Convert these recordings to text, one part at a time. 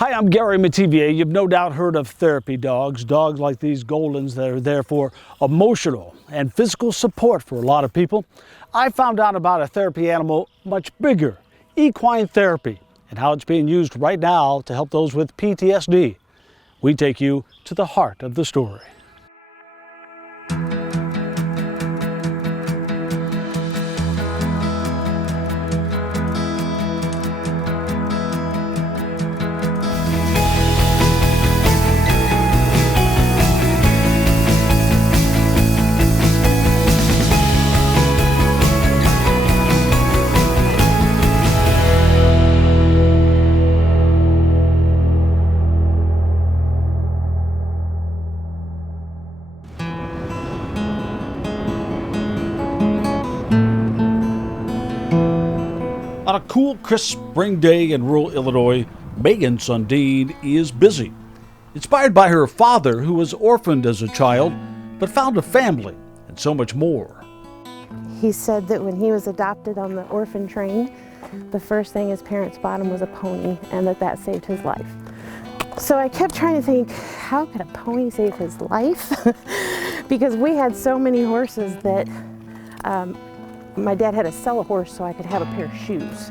Hi, I'm Gary Metivier A. You've no doubt heard of therapy dogs. Dogs like these Goldens that are there for emotional and physical support for a lot of people. I found out about a therapy animal much bigger, equine therapy, and how it's being used right now to help those with PTSD. We take you to the heart of the story. On a cool, crisp spring day in rural Illinois, Megan Sundin is busy. Inspired by her father, who was orphaned as a child, but found a family and so much more. He said that when he was adopted on the orphan train, the first thing his parents bought him was a pony, and that saved his life. So I kept trying to think, how could a pony save his life? Because we had so many horses that my dad had to sell a horse so I could have a pair of shoes.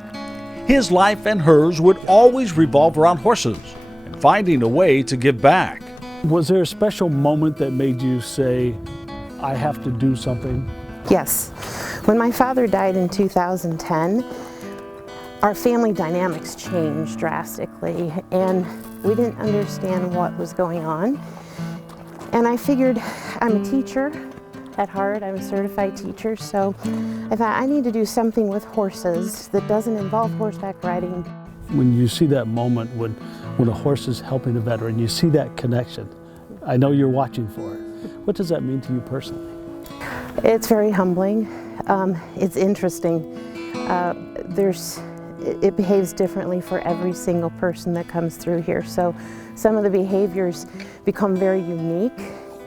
His life and hers would always revolve around horses and finding a way to give back. Was there a special moment that made you say, I have to do something? Yes. When my father died in 2010, our family dynamics changed drastically, and we didn't understand what was going on. And I figured, I'm a teacher at heart, I'm a certified teacher, so I thought I need to do something with horses that doesn't involve horseback riding. When you see that moment when a horse is helping a veteran, you see that connection. I know you're watching for it. What does that mean to you personally? It's very humbling. It's interesting. It behaves differently for every single person that comes through here. So some of the behaviors become very unique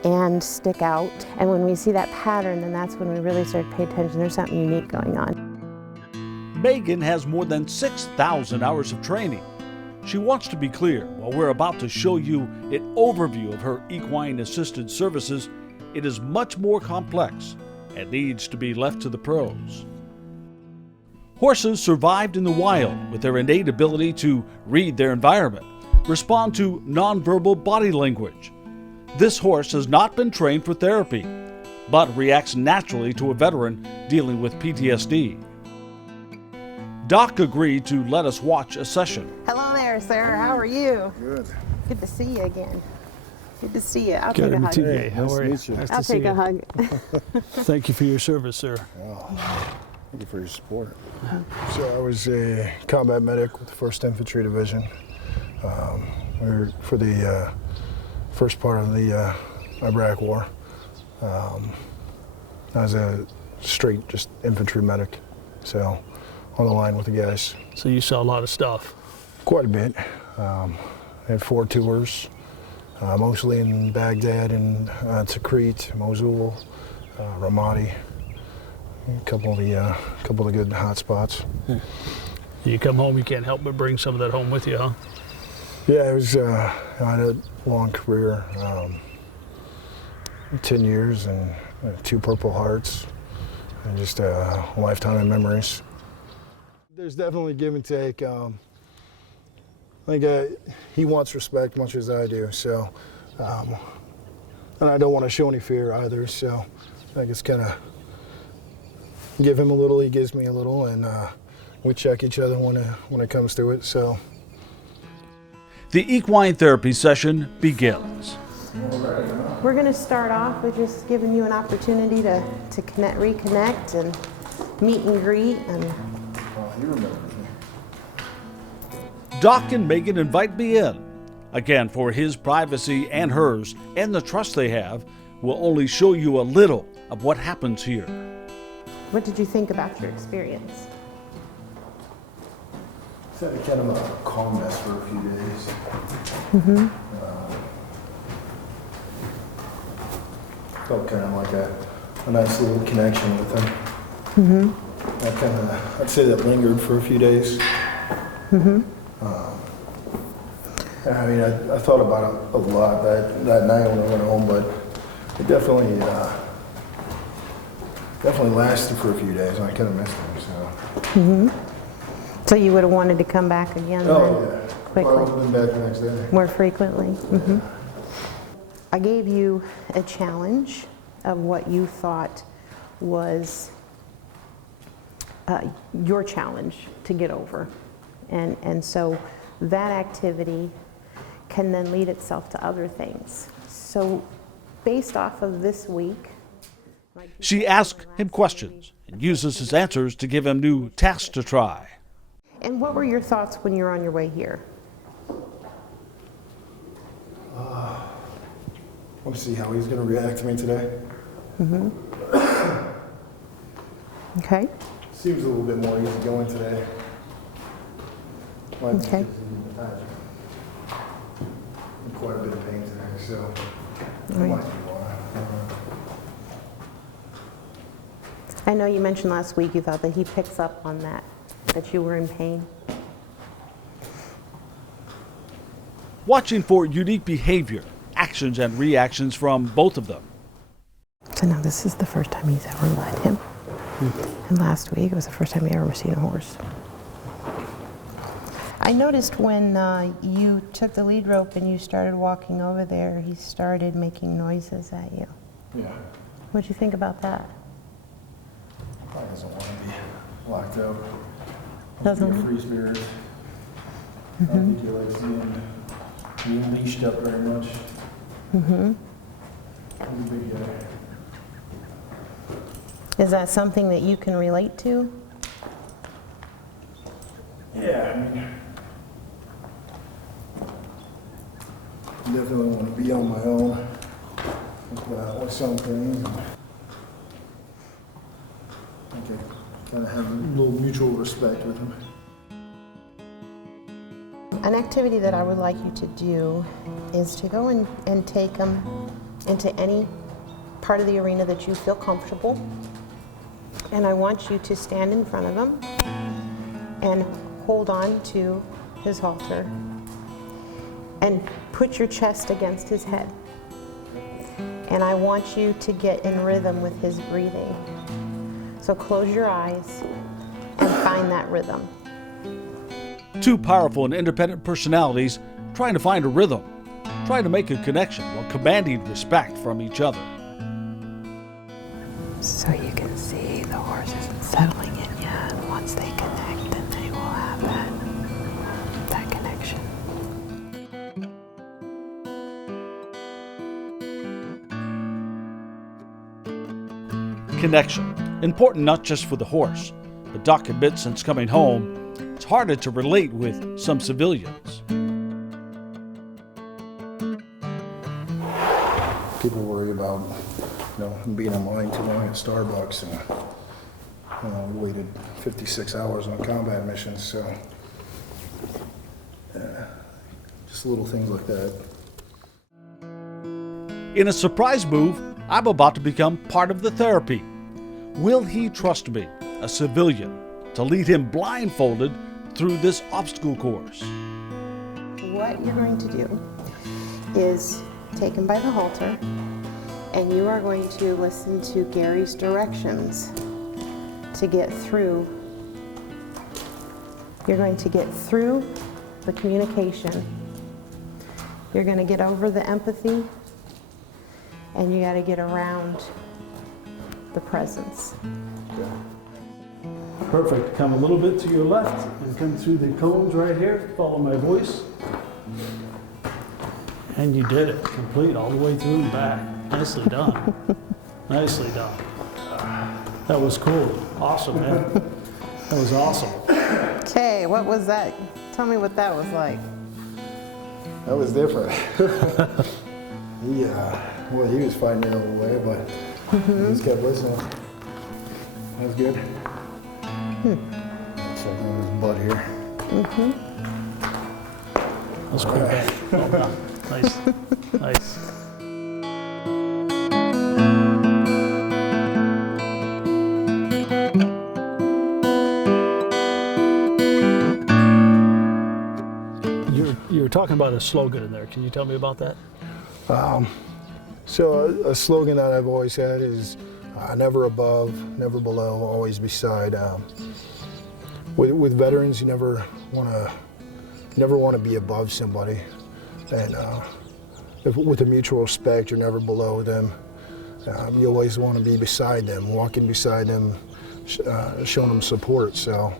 and stick out. And when we see that pattern, then that's when we really start to pay attention. There's something unique going on. Megan has more than 6,000 hours of training. She wants to be clear. While we're about to show you an overview of her equine assisted services, it is much more complex and needs to be left to the pros. Horses survived in the wild with their innate ability to read their environment, respond to nonverbal body language. This horse has not been trained for therapy, but reacts naturally to a veteran dealing with PTSD. Doc agreed to let us watch a session. Hello there, sir. How are you? Good. Good to see you again. Good to see you. I'll Gary take a hug. Metivier, how are you? Nice to meet you. Nice I'll to see take a you. hug. Thank you for your service, sir. Thank you for your support. So I was a combat medic with the 1st Infantry Division. We were for the first part of the Iraq War. I was a straight just infantry medic, so on the line with the guys. So you saw a lot of stuff. Quite a bit. I had 4 tours, mostly in Baghdad and Tikrit, Mosul, Ramadi. A couple of the good hot spots. You come home, you can't help but bring some of that home with you, huh? Yeah, it was. I had a long career, 10 years and 2 Purple Hearts, and just a lifetime of memories. There's definitely give and take. I think he wants respect much as I do, so, and I don't want to show any fear either. So I think it's kind of give him a little, he gives me a little, and we check each other when it comes to it. So. The equine therapy session begins. We're going to start off with just giving you an opportunity to reconnect and meet and greet. And You remember me. Doc and Megan invite me in. Again, for his privacy and hers, and the trust they have, we'll only show you a little of what happens here. what did you think about your experience? It's had kind of a calmness for a few days. Mm-hmm. Felt kind of like a nice little connection with them. Mm-hmm. I'd say that lingered for a few days. Mm-hmm. I mean, I thought about it a lot that night when I went home, but it definitely lasted for a few days, and I kind of missed him. So you would have wanted to come back again Oh then, yeah, quickly, I would have been back the next day. more frequently? I gave you a challenge of what you thought was your challenge to get over. And so that activity can then lead itself to other things. So based off of this week, She asks him questions and uses his answers to give him new tasks to try. and what were your thoughts when you were on your way here? I want to see how he's going to react to me today. Okay. Seems a little bit more easygoing today. Might be Okay. because I'm in quite a bit of pain today, so All right. might be why. I know you mentioned last week you thought that he picks up on that you were in pain. Watching for unique behavior, actions, and reactions from both of them. So now this is the first time he's ever led him. And last week it was the first time he ever seen a horse. I noticed when you took the lead rope and you started walking over there, he started making noises at you. Yeah, What'd you think about that? probably doesn't want to be locked up. Doesn't He's a he? free spirit. I don't think he likes being leashed up very much. He's a big guy. Is that something that you can relate to? Yeah, I mean, definitely want to be on my own with some things. I think I kind of have a little mutual respect with him. An activity that I would like you to do is to go and take him into any part of the arena that you feel comfortable. And I want you to stand in front of him and hold on to his halter and put your chest against his head. And I want you to get in rhythm with his breathing. So close your eyes and find that rhythm. Two powerful and independent personalities trying to find a rhythm, trying to make a connection while commanding respect from each other. So you can see the horse isn't settling in yet. Once they connect, then they will have that connection. Connection, important not just for the horse, but Doc admits since coming home, it's harder to relate with some civilians. People worry about, being in line too long at Starbucks, and we waited 56 hours on combat missions, so just little things like that. In a surprise move, I'm about to become part of the therapy. Will he trust me, a civilian, to lead him blindfolded through this obstacle course? What you're going to do is take him by the halter, and you are going to listen to Gary's directions to get through. You're going to get through the communication. You're going to get over the empathy, and you got to get around the presence. Perfect. Come a little bit to your left and come through the cones right here. Follow my voice. And you did it. Complete all the way through and back. Nicely done. Nicely done. That was cool. Awesome, man. That was awesome. Okay, what was that? Tell me what that was like. That was different. He was fighting it all the way, but he just kept listening. That was good. Checking on his butt here. That was cool, man. Well done. Nice. Nice. Your You were talking about a slogan in there. Can you tell me about that? So a slogan that I've always had is never above, never below, always beside. With veterans, you never want to be above somebody, and with a mutual respect, you're never below them. You always want to be beside them, walking beside them, showing them support. So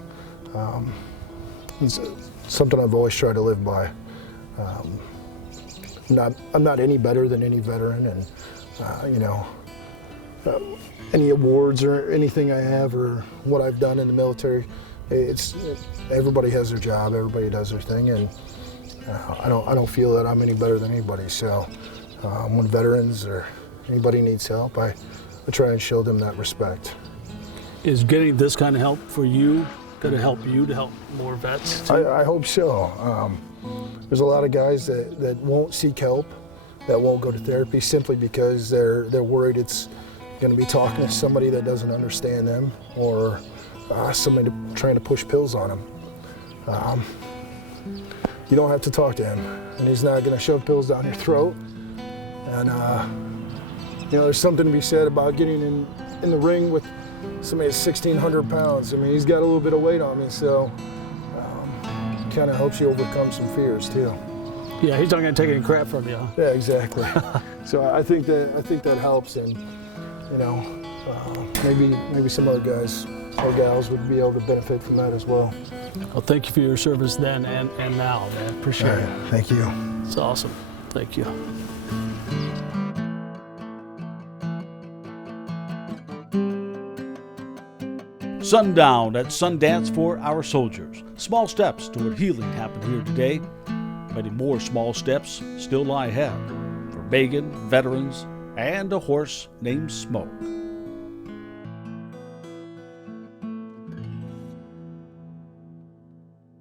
it's something I've always tried to live by. I'm not any better than any veteran, and any awards or anything I have or what I've done in the military, everybody has their job, everybody does their thing, and I don't feel that I'm any better than anybody. So when veterans or anybody needs help, I try and show them that respect. Is getting this kind of help for you going to help you to help more vets too? I hope so. There's a lot of guys that won't seek help, that won't go to therapy simply because they're worried it's going to be talking to somebody that doesn't understand them, or somebody trying to push pills on them. You don't have to talk to him, and he's not going to shove pills down your throat. And there's something to be said about getting in the ring with somebody that's 1,600 pounds. I mean, he's got a little bit of weight on me, so kind of helps you overcome some fears too. Yeah, he's not going to take any crap from you. Yeah, exactly. So I think that helps, and maybe some other guys or gals would be able to benefit from that as well. Well, thank you for your service then and now, man. Appreciate it. Thank you. It's awesome. Thank you. Sundown at Sundance for our soldiers. Small steps toward healing happen here today. Many more small steps still lie ahead for Megan, veterans, and a horse named Smoke.